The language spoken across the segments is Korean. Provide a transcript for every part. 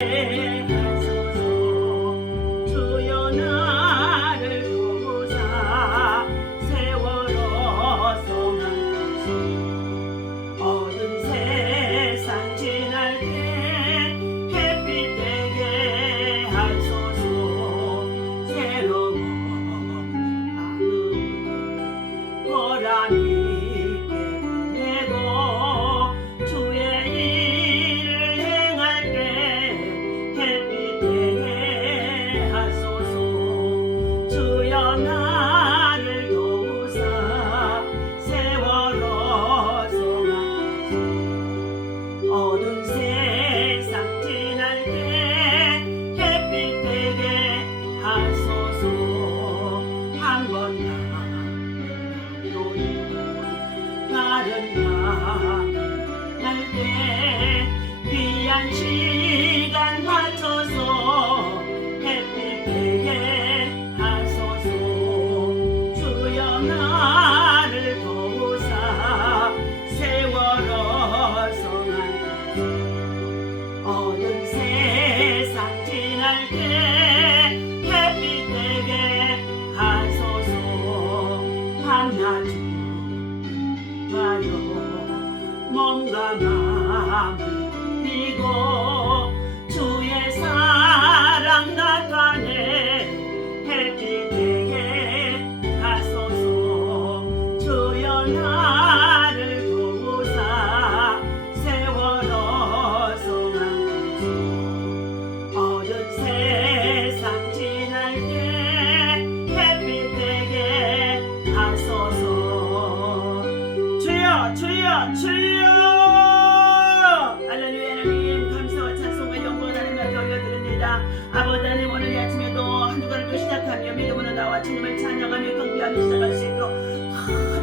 하소서. 주여 나를 도우사 세월호 성하소서. 어두운 세상 지날 때 햇빛 되게 하소서. 새로운 마음을 보람이 나를 도우사 세월호 성하소서. 어두운 세상 지날 때 햇빛 되게 하소서. 한번 다른 밤 날 때 귀한 시간 맞춰서 햇빛 되게 나를 도우사 세월호 성하소서. 어두운 세상 지날 때 햇빛 되게 하소서. 밤낮 주와요 몸과 마음을 비고 주의 사랑 나타내 햇빛 되게 하소서. 주여 나를 도우사 세월호 성하소서. 어두운 세상 지날 때 햇빛 되게 하소서. 주여 주여 주여. 할렐루야. 하나님 감사와 찬송과 영광을 하나님께 올려드립니다. 아버지 하나님, 오늘 이 아침에도 한 주간을 또 시작하며 믿음으로 나와 주님을 찬양하며 경배하며 시작할 수 있도록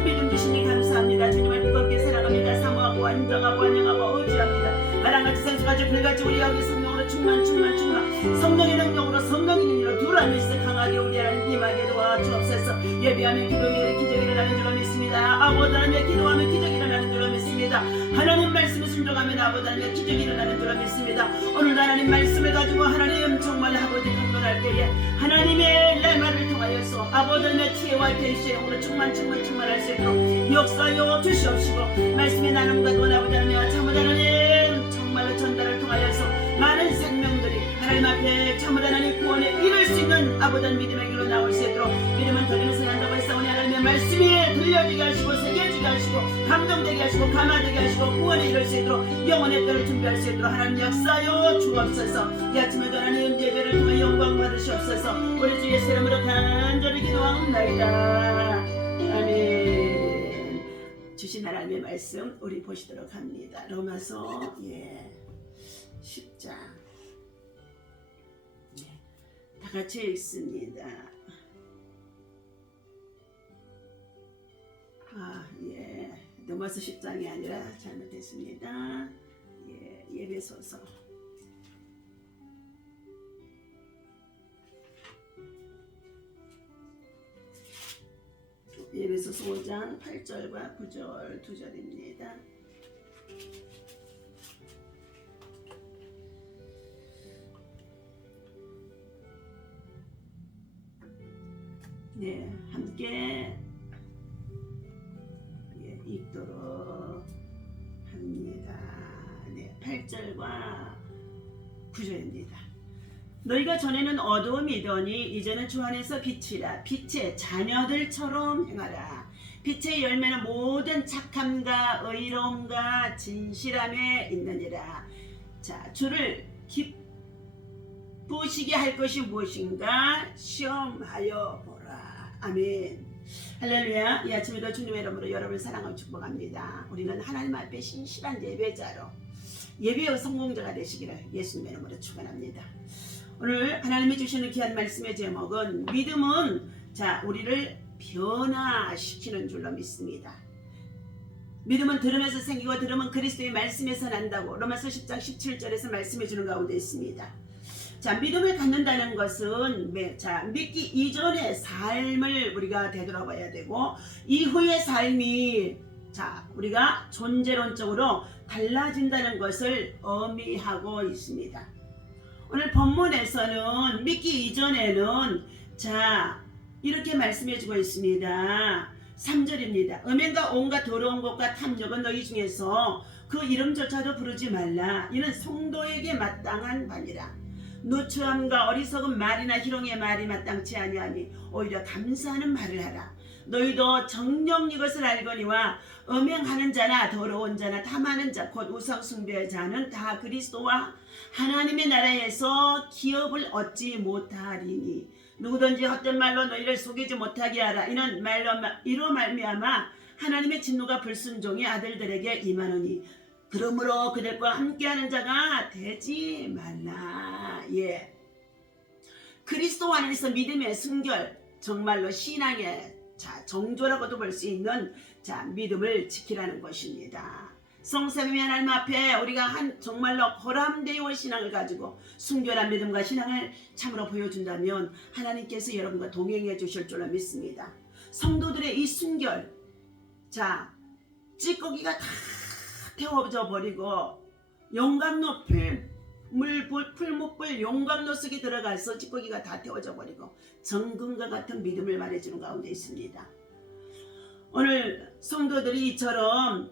믿음 주시니 감사합니다. 주님을 뜨겁게 사랑합니다. 사모하고 완정하고 환영하고 의지합니다. 바람같이 생수같이 불같이 우리 여기 성령으로 충만 성령의 능력으로 성령의 능력으로 두라미스 강하게 우리 하나님 임하게 도와주옵소서. 예배하면 기적이 일어나는 줄로 믿습니다. 아버지 하나님, 기도하면 기적이 일어나는 줄로 믿습니다. 하나님 말씀에 순종하면 아버지 하나님 기적이 일어나는 줄로 믿습니다. 오늘 하나님 말씀을 가지고 하나님 정말 아버지 강론할 때에 하나님의 내 말을 통하여서 아버지 하나님의 지혜와 계시의 영으로 충만할 수 있도록 역사여 주시옵시고, 말씀의 나눔과 또 아버지 하나님 참으로 하나님 정말로 전달을 통하여서 많은 생명들이 하나님 앞에 참으로 하나님 구원에 이를 수 있는 아버지 하나님 믿음의 길로 나올 수 있도록 믿음은 들으면서 한다고 했사오니 하나님의 말씀이 들려지게 하시고 새겨지게 하시고 감동되게 하시고 감화되게 하시고 구원에 이를 수 있도록 영혼의 뼈를 준비할 수 있도록 하나님 역사여 주옵소서. 이 아침에도 하나님 예배를 통해 영광 받으시옵소서. 우리 주 예수 이름으로 간절히 기도하옵나이다. 아멘. 주신 하나님의 말씀 우리 보시도록 합니다. 로마서 10장 다 같이 읽습니다. 로마서 10장이 아니라 잘못했습니다. 예배소서 예배소서 5장 8절과 9절 2절입니다. 함께 읽도록 합니다. 8절과 9절입니다. 너희가 전에는 어두움이더니 이제는 주 안에서 빛이라. 빛의 자녀들처럼 행하라. 빛의 열매는 모든 착함과 의로움과 진실함에 있느니라. 자, 주를 기쁘시게 할 것이 무엇인가 시험하여 보라. 아멘. 할렐루야. 이 아침에도 주님의 이름으로 여러분을 사랑하고 축복합니다. 우리는 하나님 앞에 신실한 예배자로 예배의 성공자가 되시기를 예수님의 이름으로 축원합니다. 오늘 하나님이 주시는 귀한 말씀의 제목은 믿음은 우리를 변화시키는 줄로 믿습니다. 믿음은 들음에서 생기고 들음은 그리스도의 말씀에서 난다고 로마서 10장 17절에서 말씀해 주는 가운데 있습니다. 믿음을 갖는다는 것은 믿기 이전의 삶을 우리가 되돌아봐야 되고 이후의 삶이 우리가 존재론적으로 달라진다는 것을 의미하고 있습니다. 오늘 본문에서는 믿기 이전에는 자 이렇게 말씀해주고 있습니다. 3절입니다. 음행과 온갖 더러운 것과 탐욕은 너희 중에서 그 이름조차도 부르지 말라. 이는 성도에게 마땅한 바니라. 누추함과 어리석은 말이나 희롱의 말이 마땅치 아니하니 오히려 감사하는 말을 하라. 너희도 정녕 이것을 알거니와 음행하는 자나 더러운 자나 탐하는 자 곧 우상 숭배의 자는 다 그리스도와 하나님의 나라에서 기업을 얻지 못하리니 누구든지 헛된 말로 너희를 속이지 못하게 하라. 이는 이로 말미암아 하나님의 진노가 불순종의 아들들에게 임하노니 그러므로 그들과 함께하는 자가 되지 말라. 예, 그리스도 안에서 믿음의 순결, 정말로 신앙의 정조라고도 볼 수 있는 믿음을 지키라는 것입니다. 성삼위 하나님 앞에 우리가 정말로 보람되어 신앙을 가지고 순결한 믿음과 신앙을 참으로 보여준다면 하나님께서 여러분과 동행해 주실 줄로 믿습니다. 성도들의 이 순결, 찌꺼기가 다 태워져 버리고 용광로 풀무불 용광로 속에 들어가서 찌꺼기가 다 태워져 버리고 정금과 같은 믿음을 말해주는 가운데 있습니다. 오늘 성도들이 이처럼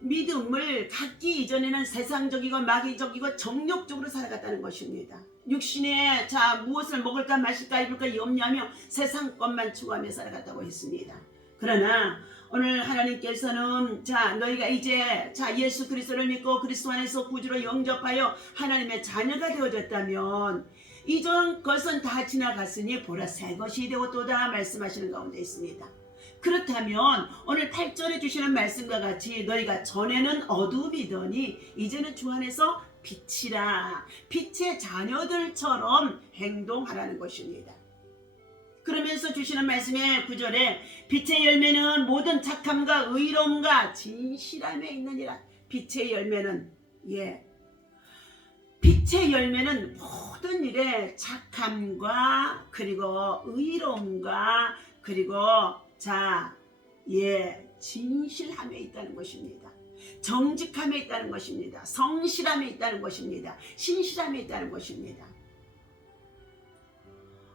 믿음을 갖기 이전에는 세상적이고 마귀적이고 정욕적으로 살아갔다는 것입니다. 육신에 무엇을 먹을까 마실까 입을까 염려하며 세상 것만 추구하며 살아갔다고 했습니다. 그러나 오늘 하나님께서는 너희가 이제 예수 그리스도를 믿고 그리스도 안에서 구주로 영접하여 하나님의 자녀가 되어졌다면 이전 것은 다 지나갔으니 보라 새 것이 되었도다 말씀하시는 가운데 있습니다. 그렇다면 오늘 8절에 주시는 말씀과 같이 너희가 전에는 어둠이더니 이제는 주 안에서 빛이라, 빛의 자녀들처럼 행동하라는 것입니다. 그러면서 주시는 말씀의 9절에 빛의 열매는 모든 착함과 의로움과 진실함에 있느니라. 빛의 열매는 빛의 열매는 모든 일에 착함과 그리고 의로움과 그리고 진실함에 있다는 것입니다. 정직함에 있다는 것입니다. 성실함에 있다는 것입니다. 신실함에 있다는 것입니다.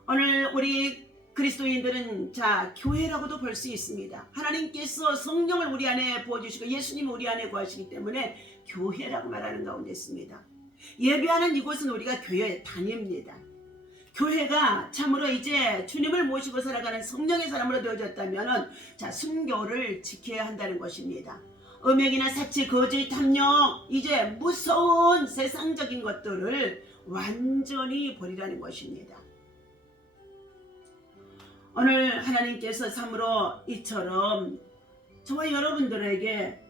오늘 우리 그리스도인들은 교회라고도 볼 수 있습니다. 하나님께서 성령을 우리 안에 부어주시고 예수님을 우리 안에 거하시기 때문에 교회라고 말하는 가운데 있습니다. 예배하는 이곳은 우리가 교회의 단입니다. 교회가 참으로 이제 주님을 모시고 살아가는 성령의 사람으로 되어졌다면 순교를 지켜야 한다는 것입니다. 음행이나 사치, 거짓, 탐욕, 이제 무서운 세상적인 것들을 완전히 버리라는 것입니다. 오늘 하나님께서 참으로 이처럼 저와 여러분들에게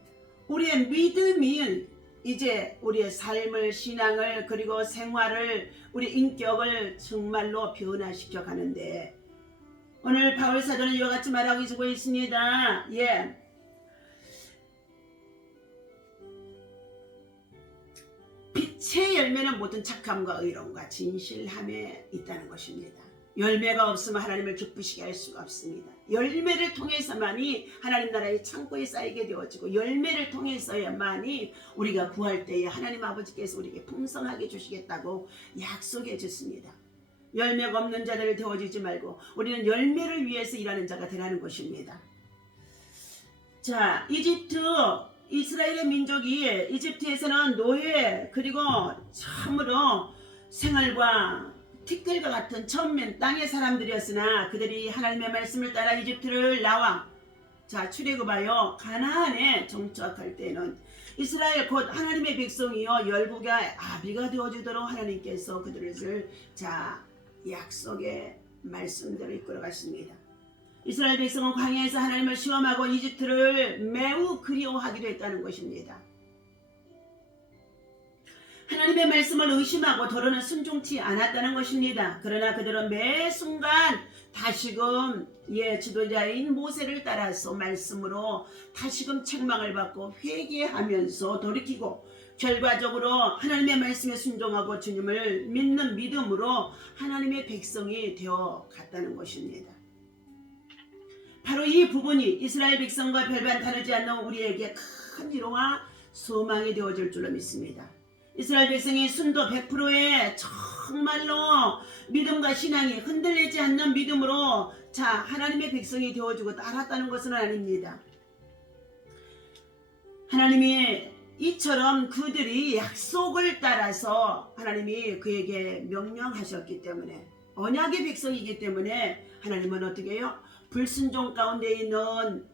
우리의 믿음이 이제 우리의 삶을, 신앙을, 그리고 생활을, 우리 인격을 정말로 변화시켜 가는데 오늘 바울 사도는 이와 같이 말하고 주고 있습니다. 빛의 열매는 모든 착함과 의로움과 진실함에 있다는 것입니다. 열매가 없으면 하나님을 기쁘시게 할 수가 없습니다. 열매를 통해서만이 하나님 나라의 창고에 쌓이게 되어지고 열매를 통해서야만이 우리가 구할 때에 하나님 아버지께서 우리에게 풍성하게 주시겠다고 약속해 주십니다. 열매가 없는 자들을 되어지지 말고 우리는 열매를 위해서 일하는 자가 되라는 것입니다. 이스라엘의 민족이 이집트에서는 노예 그리고 참으로 생활과 티끌과 같은 천면 땅의 사람들이었으나 그들이 하나님의 말씀을 따라 이집트를 나와 출애굽하여 가나안에 정착할 때는 이스라엘 곧 하나님의 백성이여 열국의 아비가 되어주도록 하나님께서 그들을 약속의 말씀대로 이끌어갔습니다. 이스라엘 백성은 광야에서 하나님을 시험하고 이집트를 매우 그리워하기도 했다는 것입니다. 하나님의 말씀을 의심하고 더러는 순종치 않았다는 것입니다. 그러나 그들은 매 순간 다시금 지도자인 모세를 따라서 말씀으로 다시금 책망을 받고 회개하면서 돌이키고 결과적으로 하나님의 말씀에 순종하고 주님을 믿는 믿음으로 하나님의 백성이 되어 갔다는 것입니다. 바로 이 부분이 이스라엘 백성과 별반 다르지 않는 우리에게 큰 위로와 소망이 되어질 줄로 믿습니다. 이스라엘 백성이 순도 100%의 정말로 믿음과 신앙이 흔들리지 않는 믿음으로 하나님의 백성이 되어주고 따랐다는 것은 아닙니다. 하나님이 이처럼 그들이 약속을 따라서 하나님이 그에게 명령하셨기 때문에, 언약의 백성이기 때문에 하나님은 어떻게 해요? 불순종 가운데 있는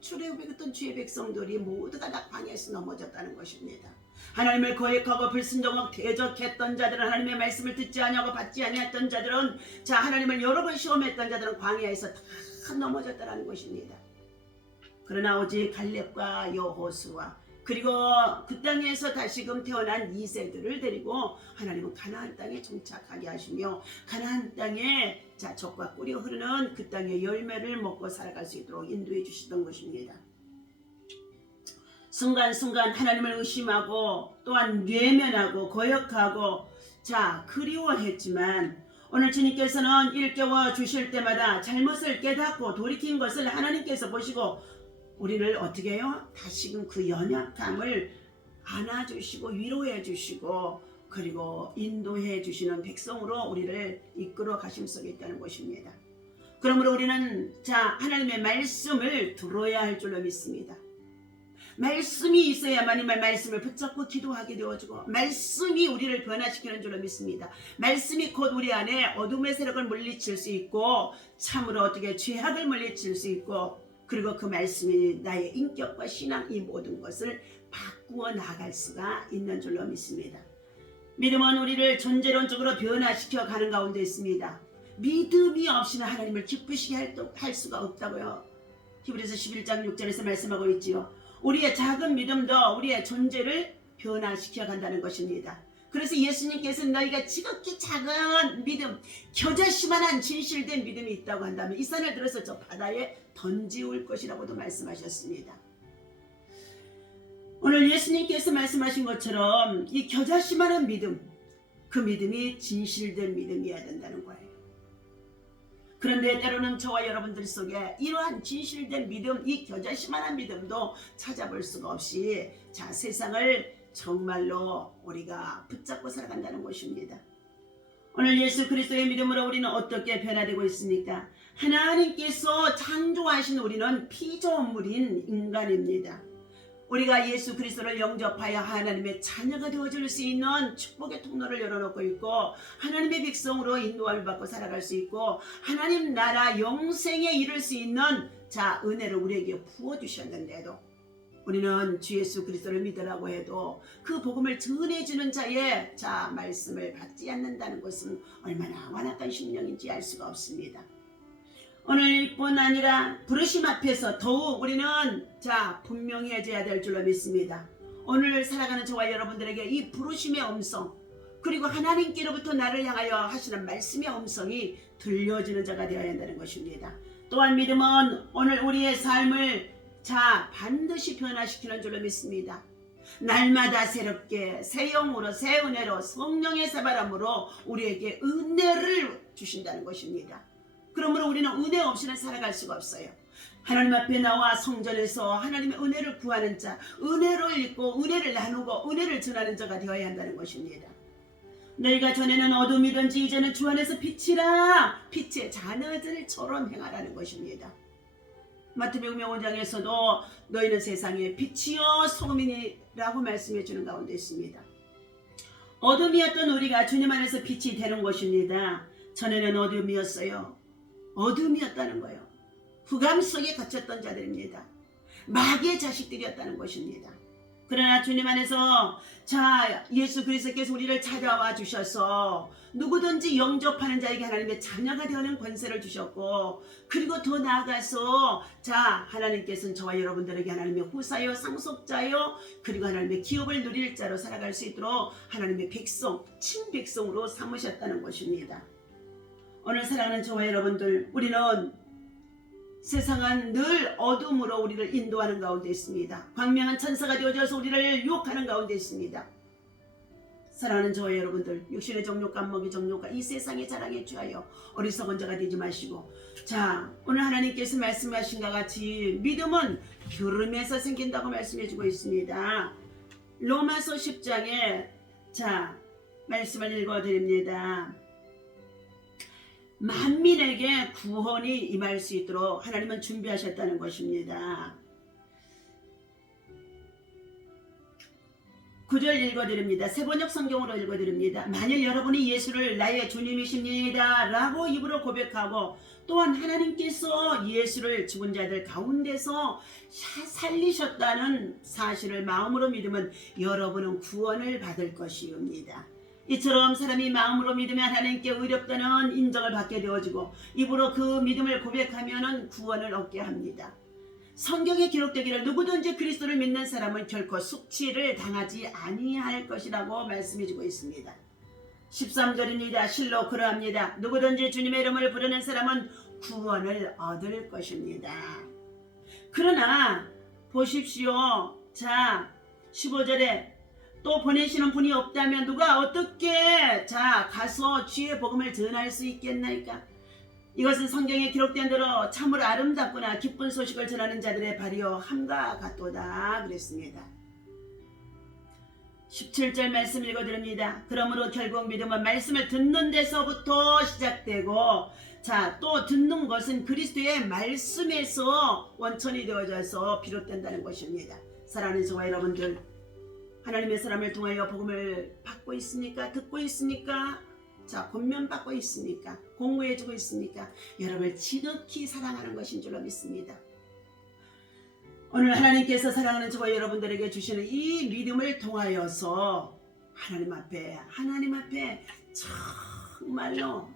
출애굽했던 주의 백성들이 모두가 다 광야에서 넘어졌다는 것입니다. 하나님을 거역하고 불순종하고 대적했던 자들은, 하나님의 말씀을 듣지 아니하고 받지 아니했던 자들은, 하나님을 여러 번 시험했던 자들은 광야에서 다 넘어졌다는 것입니다. 그러나 오직 갈렙과 여호수아, 그리고 그 땅에서 다시금 태어난 2세들을 데리고 하나님은 가나안 땅에 정착하게 하시며, 가나안 땅에 젖과 꿀이 흐르는 그 땅의 열매를 먹고 살아갈 수 있도록 인도해 주시던 것입니다. 순간순간 하나님을 의심하고 또한 외면하고 거역하고 그리워했지만, 오늘 주님께서는 일깨워 주실 때마다 잘못을 깨닫고 돌이킨 것을 하나님께서 보시고 우리를 어떻게 해요? 다시금 그 연약함을 안아주시고 위로해 주시고 그리고 인도해 주시는 백성으로 우리를 이끌어 가심 속에 있다는 것입니다. 그러므로 우리는 하나님의 말씀을 들어야 할 줄로 믿습니다. 말씀이 있어야만 이 말씀을 붙잡고 기도하게 되어지고, 말씀이 우리를 변화시키는 줄로 믿습니다. 말씀이 곧 우리 안에 어둠의 세력을 물리칠 수 있고, 참으로 어떻게 죄악을 물리칠 수 있고, 그리고 그 말씀이 나의 인격과 신앙, 이 모든 것을 바꾸어 나갈 수가 있는 줄로 믿습니다. 믿음은 우리를 존재론적으로 변화시켜 가는 가운데 있습니다. 믿음이 없이는 하나님을 기쁘시게 할 수가 없다고요. 히브리서 11장 6절에서 말씀하고 있지요. 우리의 작은 믿음도 우리의 존재를 변화시켜 간다는 것입니다. 그래서 예수님께서는 너희가 지극히 작은 믿음, 겨자씨만한 진실된 믿음이 있다고 한다면 이 산을 들어서 저 바다에 던지올 것이라고도 말씀하셨습니다. 오늘 예수님께서 말씀하신 것처럼 이 겨자씨만한 믿음, 그 믿음이 진실된 믿음이어야 된다는 거예요. 그런데 때로는 저와 여러분들 속에 이러한 진실된 믿음, 이 겨자씨만한 믿음도 찾아볼 수가 없이 세상을 정말로 우리가 붙잡고 살아간다는 것입니다. 오늘 예수 그리스도의 믿음으로 우리는 어떻게 변화되고 있습니까? 하나님께서 창조하신 우리는 피조물인 인간입니다. 우리가 예수 그리스도를 영접하여 하나님의 자녀가 되어줄 수 있는 축복의 통로를 열어놓고 있고, 하나님의 백성으로 인도함을 받고 살아갈 수 있고, 하나님 나라 영생에 이를 수 있는 은혜를 우리에게 부어주셨는데도 우리는 주 예수 그리스도를 믿으라고 해도 그 복음을 전해주는 자의 말씀을 받지 않는다는 것은 얼마나 완악한 심령인지 알 수가 없습니다. 오늘뿐 아니라 부르심 앞에서 더욱 우리는 분명해져야 될 줄로 믿습니다. 오늘 살아가는 저와 여러분들에게 이 부르심의 음성, 그리고 하나님께로부터 나를 향하여 하시는 말씀의 음성이 들려지는 자가 되어야 한다는 것입니다. 또한 믿음은 오늘 우리의 삶을 반드시 변화시키는 줄로 믿습니다. 날마다 새롭게 새 영으로 새 은혜로 성령의 새바람으로 우리에게 은혜를 주신다는 것입니다. 그러므로 우리는 은혜 없이는 살아갈 수가 없어요. 하나님 앞에 나와 성전에서 하나님의 은혜를 구하는 자, 은혜를 읽고 은혜를 나누고 은혜를 전하는 자가 되어야 한다는 것입니다. 너희가 전에는 어둠이든지 이제는 주 안에서 빛이라, 빛의 자녀들처럼 행하라는 것입니다. 마태복음 5장에서도 너희는 세상의 빛이요 소금이라고 말씀해 주는 가운데 있습니다. 어둠이었던 우리가 주님 안에서 빛이 되는 것입니다. 전에는 어둠이었어요. 어둠이었다는 거예요. 흑암 속에 갇혔던 자들입니다. 마귀의 자식들이었다는 것입니다. 그러나 주님 안에서 예수 그리스도께서 우리를 찾아와 주셔서 누구든지 영접하는 자에게 하나님의 자녀가 되는 권세를 주셨고, 그리고 더 나아가서 하나님께서는 저와 여러분들에게 하나님의 후사요 상속자요 그리고 하나님의 기업을 누릴 자로 살아갈 수 있도록 하나님의 백성, 친백성으로 삼으셨다는 것입니다. 오늘 사랑하는 저와 여러분들, 우리는 세상은 늘 어둠으로 우리를 인도하는 가운데 있습니다. 광명한 천사가 되어져서 우리를 유혹하는 가운데 있습니다. 사랑하는 저와 여러분들, 육신의 정욕과 먹의 정욕과 이 세상의 자랑에 취하여 어리석은 자가 되지 마시고, 오늘 하나님께서 말씀하신 것 같이 믿음은 기름에서 생긴다고 말씀해 주고 있습니다. 로마서 10장에 자, 말씀을 읽어드립니다. 만민에게 구원이 임할 수 있도록 하나님은 준비하셨다는 것입니다. 9절 읽어드립니다. 세번역 성경으로 읽어드립니다. 만일 여러분이 예수를 나의 주님이십니다 라고 입으로 고백하고 또한 하나님께서 예수를 죽은 자들 가운데서 살리셨다는 사실을 마음으로 믿으면 여러분은 구원을 받을 것이옵니다. 이처럼 사람이 마음으로 믿으면 하나님께 의롭다는 인정을 받게 되어지고 입으로 그 믿음을 고백하면 구원을 얻게 합니다. 성경에 기록되기를 누구든지 그리스도를 믿는 사람은 결코 숙치를 당하지 아니할 것이라고 말씀해주고 있습니다. 13절입니다. 실로 그러합니다. 누구든지 주님의 이름을 부르는 사람은 구원을 얻을 것입니다. 그러나 보십시오. 자, 15절에 또 보내시는 분이 없다면 누가 어떻게 가서 주의 복음을 전할 수 있겠나이까? 이것은 성경에 기록된 대로 참으로 아름답거나 기쁜 소식을 전하는 자들의 발이요 함과 같도다 그랬습니다. 17절 말씀 읽어드립니다. 그러므로 결국 믿음은 말씀을 듣는 데서부터 시작되고 또 듣는 것은 그리스도의 말씀에서 원천이 되어져서 비롯된다는 것입니다. 사랑하는 저와 여러분들, 하나님의 사람을 통하여 복음을 받고 있습니까? 듣고 있습니까? 권면받고 있습니까? 공부해주고 있습니까? 여러분을 지극히 사랑하는 것인 줄로 믿습니다. 오늘 하나님께서 사랑하는 저와 여러분들에게 주시는 이 믿음을 통하여서 하나님 앞에 정말로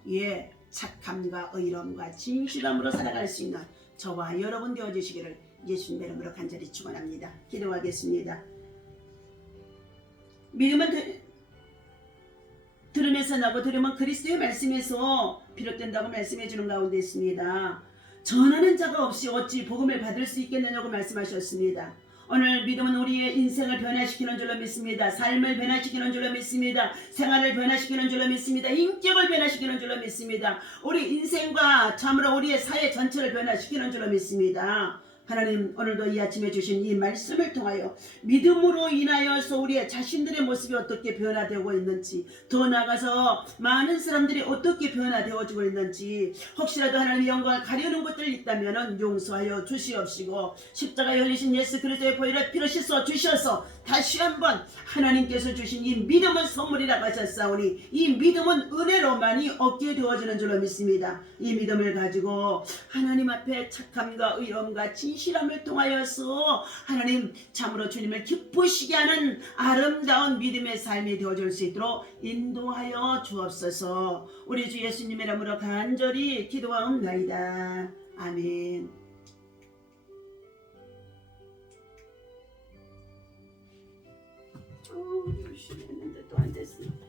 착함과 의로움과 진실함으로 살아갈 수 있는 저와 여러분 되어주시기를 예수님의 이름으로 간절히 축원합니다. 기도하겠습니다. 믿음은 들음에서 나고 들음은 그리스도의 말씀에서 비롯된다고 말씀해 주는 가운데 있습니다. 전하는 자가 없이 어찌 복음을 받을 수 있겠느냐고 말씀하셨습니다. 오늘 믿음은 우리의 인생을 변화시키는 줄로 믿습니다. 삶을 변화시키는 줄로 믿습니다. 생활을 변화시키는 줄로 믿습니다. 인격을 변화시키는 줄로 믿습니다. 우리 인생과 참으로 우리의 사회 전체를 변화시키는 줄로 믿습니다. 하나님, 오늘도 이 아침에 주신 이 말씀을 통하여 믿음으로 인하여서 우리의 자신들의 모습이 어떻게 변화되고 있는지, 더 나아가서 많은 사람들이 어떻게 변화되어지고 있는지, 혹시라도 하나님의 영광을 가려는 것들이 있다면 용서하여 주시옵시고, 십자가에 흘리신 예수 그리스도의 보혈을 피로 씻어 주셔서 다시 한번 하나님께서 주신 이 믿음은 선물이라고 하셨사오니 이 믿음은 은혜로만이 얻게 되어지는 줄로 믿습니다. 이 믿음을 가지고 하나님 앞에 착함과 의로움과 진실함을 통하여서 하나님 참으로 주님을 기쁘시게 하는 아름다운 믿음의 삶이 되어질 수 있도록 인도하여 주옵소서. 우리 주 예수님의 이름으로 간절히 기도하옵나이다. 아멘. 열심히 했는데 또 안 됐습니다.